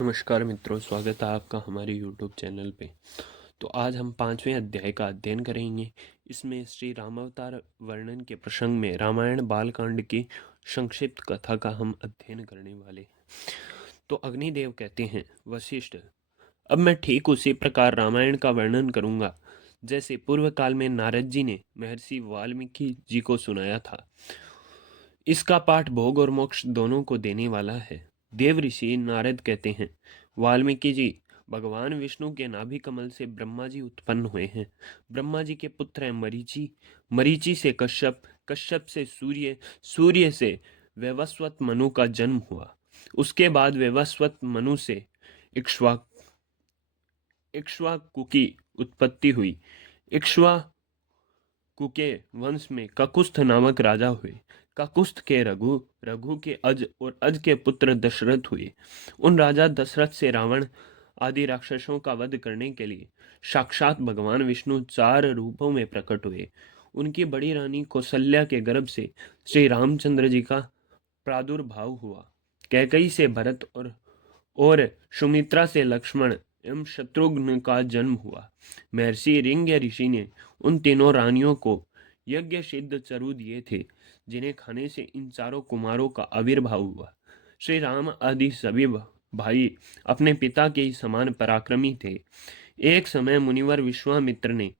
नमस्कार मित्रों, स्वागत है आपका हमारे YouTube चैनल पे। तो आज हम 5वें अध्याय का अध्ययन करेंगे। इसमें श्री रामावतार वर्णन के प्रसंग में रामायण बालकांड की संक्षिप्त कथा का हम अध्ययन करने वाले हैं। तो अग्निदेव कहते हैं, वशिष्ठ, अब मैं ठीक उसी प्रकार रामायण का वर्णन करूंगा जैसे पूर्व काल में नारद जी ने महर्षि वाल्मीकि जी को सुनाया था। इसका पाठ भोग और मोक्ष दोनों को देने वाला है। देव ऋषि नारद कहते हैं, वाल्मीकि जी, भगवान विष्णु के नाभि कमल से ब्रह्मा जी उत्पन्न हुए हैं। ब्रह्मा जी के पुत्र हैं मरीचि, मरीचि से कश्यप, कश्यप से सूर्य, सूर्य से वैवस्वत मनु का जन्म हुआ। उसके बाद वैवस्वत मनु से इक्ष्वा इक्ष्वाकु की उत्पत्ति हुई। इक्ष्वाकु के वंश में ककुस्थ नामक राजा हुए। ककुस्थ के रघु, रघु के अज और अज के पुत्र दशरथ हुए। उन राजा दशरथ से रावण आदि राक्षसों का वध करने के लिए साक्षात भगवान विष्णु 4 रूपों में प्रकट हुए। उनकी बड़ी रानी कौसल्या के गर्भ से श्री रामचंद्र जी का प्रादुर्भाव हुआ। कैकई से भरत और सुमित्रा से लक्ष्मण एवं शत्रुघ्न का जन्म हुआ। महर्षि रिंग्य ऋषि ने उन तीनों रानियों को यज्ञ सिद्ध चरु दिए थे, जिन्हें खाने से इन चारों कुमारों का आविर्भाव हुआ। श्री राम आदि सभी भाई अपने पिता के ही समान पराक्रमी थे। एक समय मुनिवर विश्वामित्र ने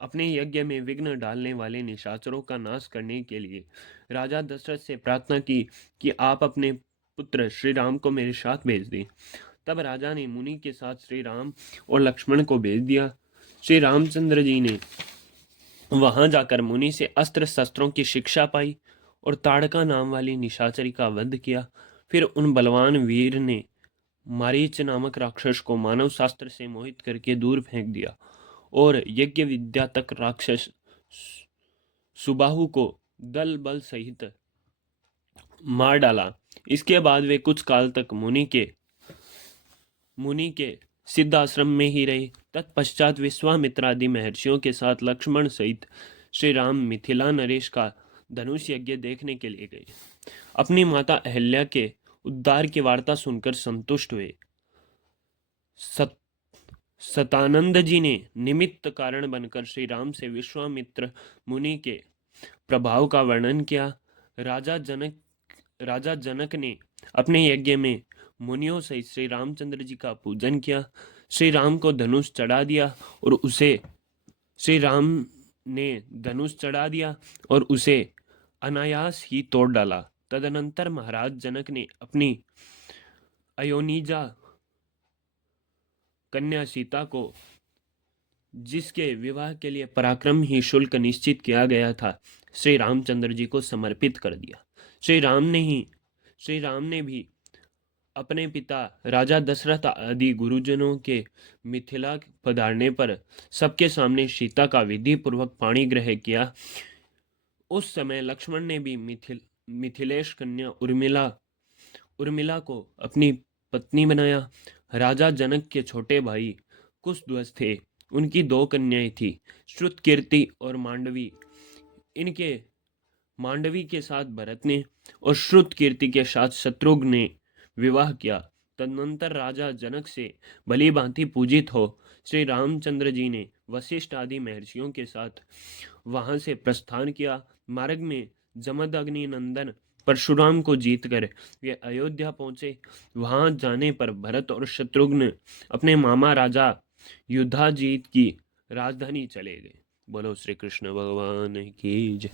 अपने यज्ञ में विघ्न डालने वाले निशाचरों का नाश करने के लिए राजा दशरथ से प्रार्थना की कि आप अपने पुत्र श्री राम को मेरे साथ भेज दें। तब राजा ने मुनि के साथ श्री राम और लक्ष्मण को भेज दिया। श्री रामचंद्र जी ने वहां जाकर मुनि से अस्त्र शस्त्रों की शिक्षा पाई और ताड़का नाम वाली निशाचरी का वध किया। फिर उन बलवान वीर ने मारीच नामक राक्षस को मानव शास्त्र से मोहित करके दूर फेंक दिया और यज्ञ विद्या तक राक्षस सुबाहु को दल बल सहित मार डाला। इसके बाद वे कुछ काल तक मुनि के सिद्ध आश्रम में ही रहे। तत्पश्चात विश्वामित्र आदि महर्षियों के साथ लक्ष्मण सहित श्री राम मिथिला नरेश का धनुष यज्ञ देखने के लिए गए। अपनी माता अहल्या के उद्धार की वार्ता सुनकर संतुष्ट हुए। सतानंद जी ने निमित्त कारण बनकर श्री राम से विश्वामित्र मुनि के प्रभाव का वर्णन किया। राजा जनक ने अपने यज्ञ में मुनियों सहित श्री रामचंद्र जी का पूजन किया। श्री राम को धनुष चढ़ा दिया और उसे अनायास ही तोड़ डाला। तदनंतर महाराज जनक ने अपनी अयोनिजा कन्या सीता को, जिसके विवाह के लिए पराक्रम ही शुल्क निश्चित किया गया था, श्री रामचंद्र जी को समर्पित कर दिया। श्री राम ने भी अपने पिता राजा दशरथ आदि गुरुजनों के मिथिला पधारने पर सबके सामने सीता का विधि पूर्वक पाणी ग्रहण किया। उस समय लक्ष्मण ने भी मिथिलेश कन्या उर्मिला को अपनी पत्नी बनाया। राजा जनक के छोटे भाई कुशध्वज थे। उनकी 2 कन्याएं थी, श्रुतकीर्ति और मांडवी। मांडवी के साथ भरत ने और श्रुतकीर्ति के साथ शत्रुघ्न ने विवाह किया। तदनंतर राजा जनक से भली भांति पूजित हो श्री रामचंद्र जी ने वशिष्ठ आदि महर्षियों के साथ वहां से प्रस्थान किया। मार्ग में जमदग्नि नंदन परशुराम को जीतकर वे अयोध्या पहुंचे। वहां जाने पर भरत और शत्रुघ्न अपने मामा राजा युधाजीत की राजधानी चले गए। बोलो श्री कृष्ण भगवान की जय।